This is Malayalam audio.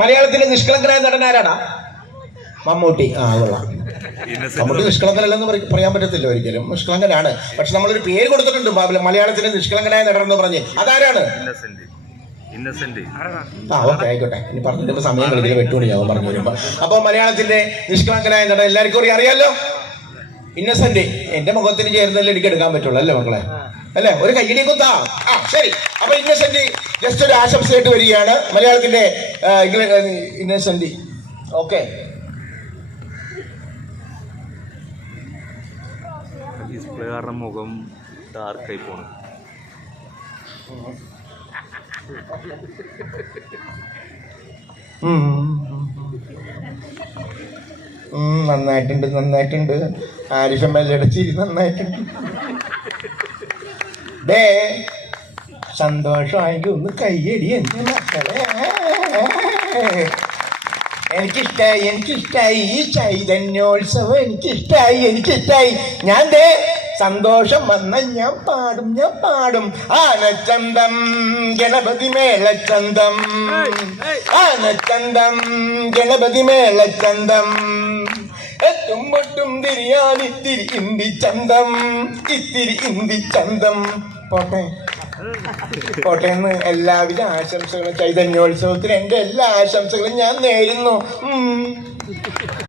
മലയാളത്തിലെ നിഷ്കളങ്കനായ നടൻ ആരാടാ? മമ്മൂട്ടി. കൊള്ളാം. മമ്മൂട്ടി നിഷ്കളങ്കനല്ലെന്ന് പറയാൻ പറ്റത്തില്ല, ഒരിക്കലും നിഷ്കളങ്കനാണ്. പക്ഷെ നമ്മളൊരു പേര് കൊടുത്തിട്ടുണ്ട് മലയാളത്തിലെ നിഷ്കളങ്കനായ നടൻ എന്ന് പറഞ്ഞ്. അതാരാണ്? ഓക്കെ, ആയിക്കോട്ടെ. ഇനി പറഞ്ഞിട്ട് സമയം കളിക്കുന്ന 8 മണിയാവും പറഞ്ഞു വരുമ്പോ. അപ്പൊ മലയാളത്തിന്റെ നിഷ്കളങ്കനായ നടൻ എല്ലാവർക്കും അറിയാലോ, ഇന്നസെന്റ്. എന്റെ മുഖത്തിന് ചേർന്നല്ലേ എനിക്ക് എടുക്കാൻ പറ്റുള്ളൂ അല്ലേ മക്കളെ? അല്ലെ, ഒരു കയ്യടി കുത്താ. ശരി. അപ്പൊ ഇന്നസെന്റ് ജസ്റ്റ് ഒരു ആശംസയായിട്ട് വരികയാണ് മലയാളത്തിന്റെ ഇന്നസെന്റ്. ഓക്കെ. ഡിസ്പ്ലേകാരുടെ മുഖം ഡാർക്കായി പോണു. നന്നായിട്ടുണ്ട്. ആരിഫം മെല്ലടച്ചിരി നന്നായിട്ടുണ്ട്. സന്തോഷമായെങ്കിൽ ഒന്ന് കയ്യടി എന്റെ മക്കളെ. എനിക്കിഷ്ടായി ഈ ചൈതന്യോത്സവം. എനിക്കിഷ്ടായി. ഞാൻ സന്തോഷം വന്ന ഞാൻ പാടും. ആനച്ചന്തം ഗണപതി മേളച്ചന്തം, ആനച്ചന്തം ഗണപതി മേളച്ചന്തം. എത്തുമ്പൊട്ടും തിരിയാൻ ഇത്തിരി ഇന്തി ചന്തം. പോട്ടെന്ന് എല്ലാവിധ ആശംസകളും. ചൈതന്യോത്സവത്തിന് എന്റെ എല്ലാ ആശംസകളും ഞാൻ നേരുന്നു.